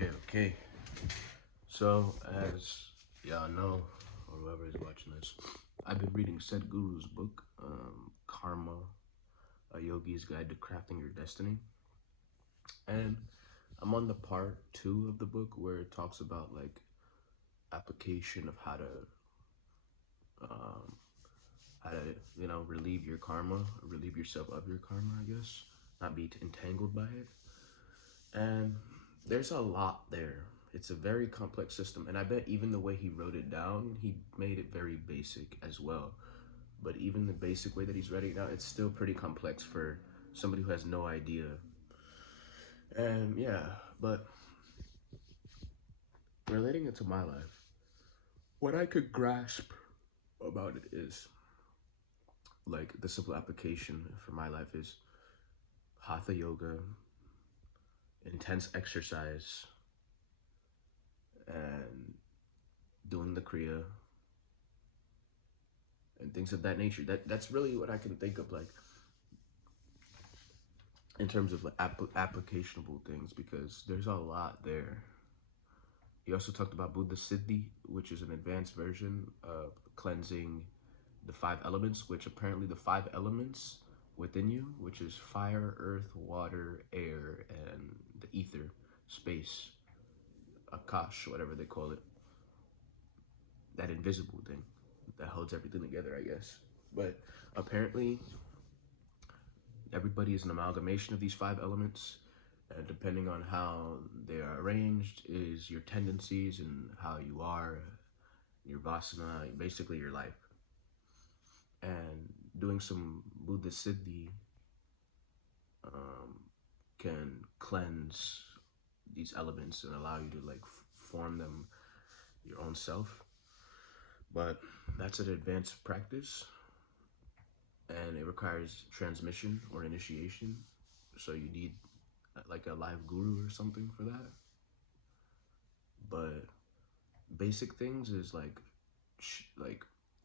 Okay. So, as y'all know, or whoever is watching this, I've been reading Sadhguru's book, Karma, A Yogi's Guide to Crafting Your Destiny. And I'm on the part 2 of the book where it talks about like application of um, how to, relieve your karma, relieve yourself of your karma, I guess, not be entangled by it. And there's a lot there. It's a very complex system, and I bet even the way he wrote it down, he made it very basic as well. But even the basic way that he's writing it down, it's still pretty complex for somebody who has no idea. And yeah, but relating it to my life, what I could grasp about it is like the simple application for my life is hatha yoga, intense exercise, and doing the kriya and things of that nature. That's really what I can think of, like in terms of like applicationable things, because there's a lot there. He also talked about Buddha Siddhi, which is an advanced version of cleansing the 5 elements, which apparently the 5 elements within you, which is fire, earth, water, air, and the ether, space, akash, whatever they call it, that invisible thing that holds everything together, I guess. But apparently everybody is an amalgamation of these 5 elements, and depending on how they are arranged is your tendencies and how you are, your vasana, basically your life. And doing some Buddha Siddhi can cleanse these elements and allow you to like form them your own self. But that's an advanced practice, and it requires transmission or initiation. So you need like a live guru or something for that. But basic things is like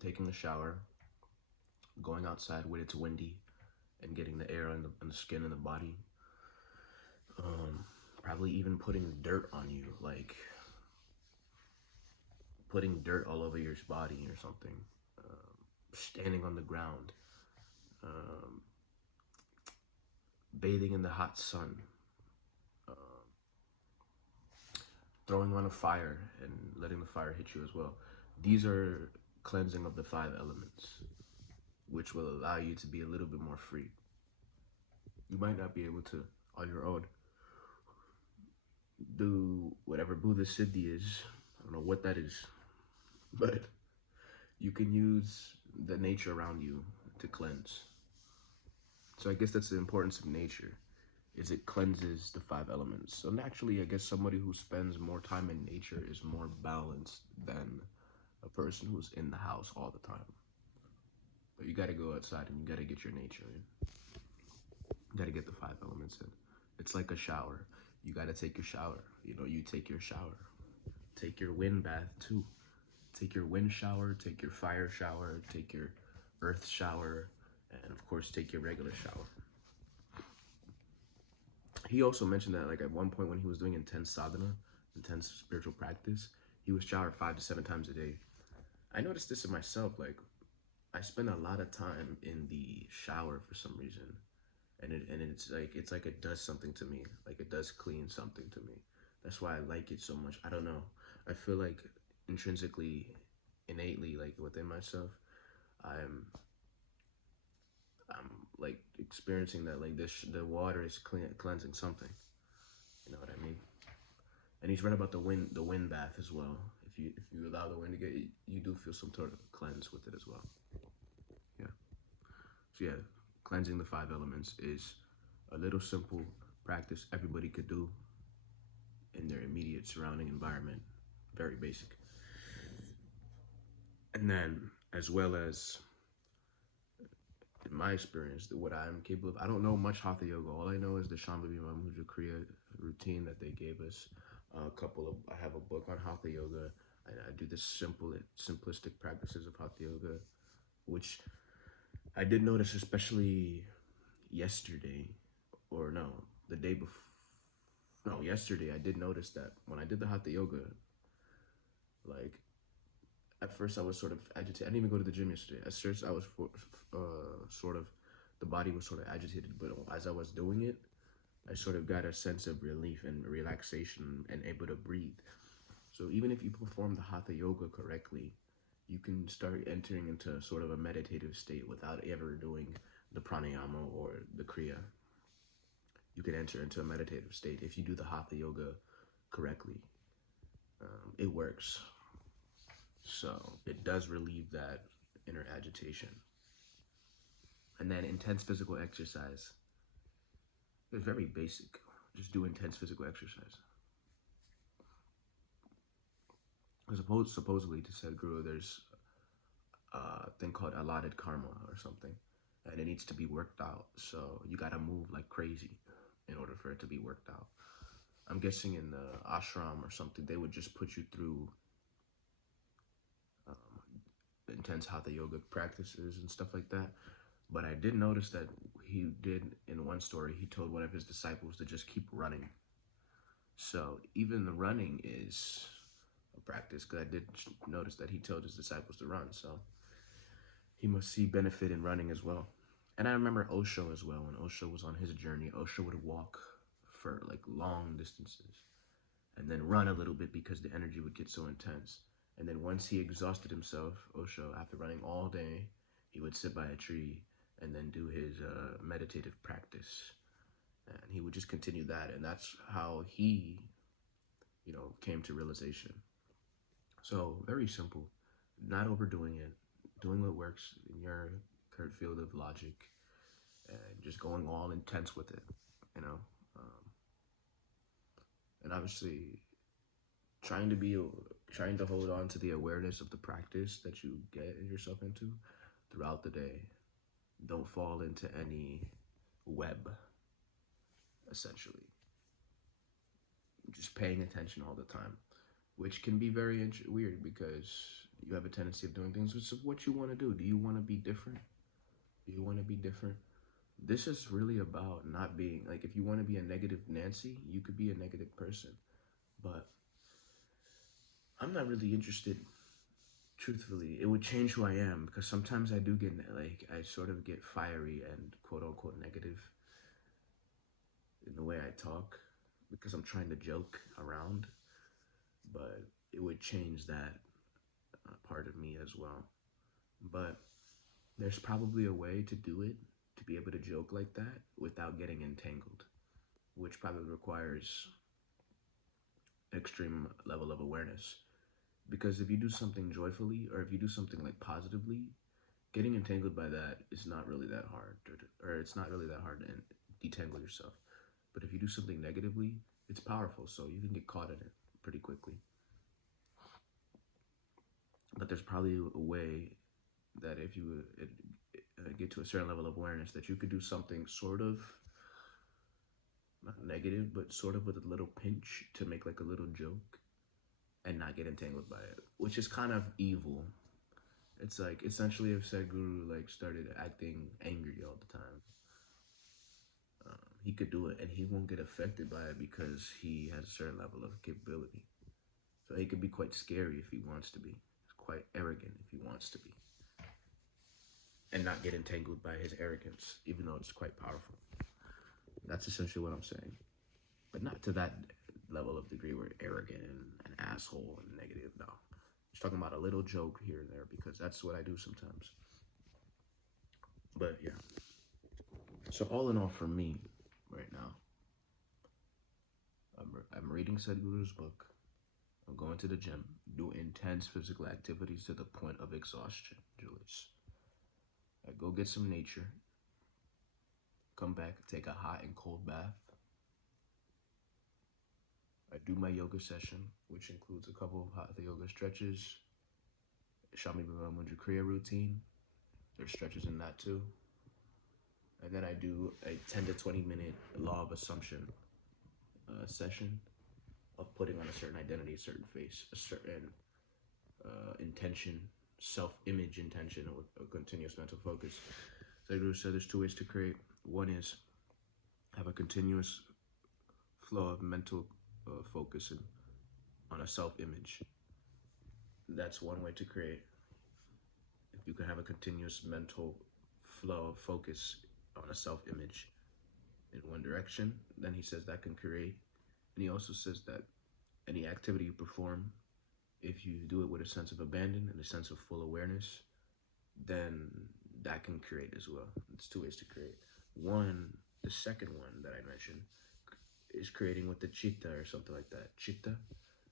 taking a shower, going outside when it's windy, and getting the air on the skin and the body. Probably even putting dirt on you, like putting dirt all over your body or something. Standing on the ground, bathing in the hot sun, throwing on a fire and letting the fire hit you as well. These are cleansing of the 5 elements, which will allow you to be a little bit more free. You might not be able to, on your own, do whatever Buddha Siddhi is. I don't know what that is, but you can use the nature around you to cleanse. So I guess that's the importance of nature, is it cleanses the 5 elements. So naturally, I guess somebody who spends more time in nature is more balanced than a person who's in the house all the time. But you gotta go outside and you gotta get your nature in. You gotta get the 5 elements in. It's like a shower. You gotta take your shower. You take your shower. Take your wind bath too. Take your wind shower, take your fire shower, take your earth shower, and of course take your regular shower. He also mentioned that like at one point when he was doing intense sadhana, intense spiritual practice, he would shower 5 to 7 times a day. I noticed this in myself, like I spend a lot of time in the shower for some reason. And it's like it does something to me. Like it does clean something to me. That's why I like it so much. I don't know. I feel like intrinsically, innately, like within myself, I'm like experiencing that like the water is cleansing something. You know what I mean? And he's right about the wind bath as well. If you allow the wind to get you do feel some sort of cleanse with it as well. Yeah. So yeah, cleansing the 5 elements is a little simple practice everybody could do in their immediate surrounding environment. Very basic. And then, as well as in my experience, what I'm capable of, I don't know much hatha yoga. All I know is the Shambhavi Mahamudra Kriya routine that they gave us. I have a book on hatha yoga. I do the simplistic practices of hatha yoga, which I did notice, especially yesterday, or no, the day No, yesterday I did notice that when I did the hatha yoga, like at first I was sort of agitated. I didn't even go to the gym yesterday. At first I was sort of, the body was sort of agitated, but as I was doing it, I sort of got a sense of relief and relaxation and able to breathe. So even if you perform the hatha yoga correctly, you can start entering into sort of a meditative state without ever doing the pranayama or the kriya. You can enter into a meditative state if you do the hatha yoga correctly. It works. So it does relieve that inner agitation. And then intense physical exercise. It's very basic. Just do intense physical exercise. Supposedly, to Sadhguru, there's a thing called allotted karma or something, and it needs to be worked out. So you gotta move like crazy in order for it to be worked out. I'm guessing in the ashram or something, they would just put you through intense hatha yoga practices and stuff like that. But I did notice that he did, in one story, he told one of his disciples to just keep running. So even the running is a practice, because I did notice that he told his disciples to run. So he must see benefit in running as well. And I remember Osho as well. When Osho was on his journey, Osho would walk for like long distances and then run a little bit because the energy would get so intense. And then once he exhausted himself, Osho, after running all day, he would sit by a tree and then do his meditative practice. And he would just continue that. And that's how he, came to realization. So very simple, not overdoing it, doing what works in your current field of logic, and just going all intense with it, you know. Um, and obviously, trying to be trying to hold on to the awareness of the practice that you get yourself into throughout the day. Don't fall into any web, essentially. Just paying attention all the time, which can be very weird because you have a tendency of doing things which is what you want to do. Do you want to be different? Do you want to be different? This is really about not being like, if you want to be a negative Nancy, you could be a negative person. But I'm not really interested, truthfully. It would change who I am, because sometimes I do get like, I sort of get fiery and quote unquote negative in the way I talk because I'm trying to joke around, but it would change that part of me as well. But there's probably a way to do it, to be able to joke like that without getting entangled, which probably requires extreme level of awareness. Because if you do something joyfully, or if you do something like positively, getting entangled by that is not really that hard, or it's not really that hard to detangle yourself. But if you do something negatively, it's powerful, so you can get caught in it pretty quickly. But there's probably a way that if you get to a certain level of awareness, that you could do something sort of not negative, but sort of with a little pinch to make like a little joke and not get entangled by it, which is kind of evil. It's like, essentially, if Sadhguru like started acting angry all the time, he could do it and he won't get affected by it because he has a certain level of capability. So he could be quite scary if he wants to be. He's quite arrogant if he wants to be. And not get entangled by his arrogance, even though it's quite powerful. That's essentially what I'm saying. But not to that level of degree where arrogant and an asshole and negative. No. Just talking about a little joke here and there, because that's what I do sometimes. But yeah. So all in all, for me, right now, I'm reading Sadhguru's book. I'm going to the gym, do intense physical activities to the point of exhaustion, Julius. I go get some nature, come back, take a hot and cold bath. I do my yoga session, which includes a couple of hatha yoga stretches, Shami Mudra Kriya routine. There's stretches in that too. And then I do a 10 to 20 minute law of assumption session of putting on a certain identity, a certain face, a certain intention, self-image intention, or a continuous mental focus. Sadhguru said there's two ways to create. One is have a continuous flow of mental focus and on a self-image. That's one way to create. If you can have a continuous mental flow of focus on a self-image in one direction, then he says that can create. And he also says that any activity you perform, if you do it with a sense of abandon and a sense of full awareness, then that can create as well. It's two ways to create. One, the second one that I mentioned, is creating with the chitta or something like that. Chitta,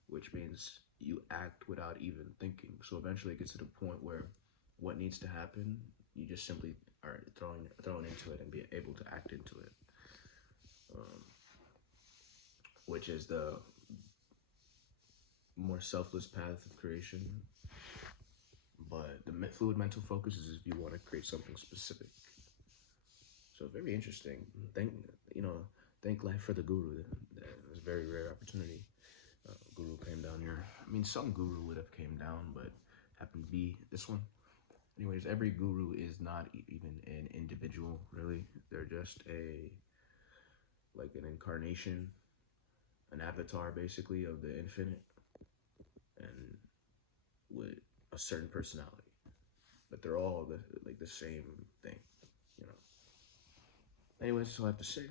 which means you act without even thinking. So eventually it gets to the point where what needs to happen, you just simply are thrown into it and be able to act into it, which is the more selfless path of creation. But the fluid mental focus is if you want to create something specific. So very interesting. Thank life for the guru. That was a very rare opportunity. Guru came down here. I mean, some guru would have came down, but happened to be this one. Anyways, every guru is not even an individual, really. They're just like an incarnation, an avatar, basically, of the infinite, and with a certain personality. But they're all the same thing, you know. Anyways, that's all I have to say.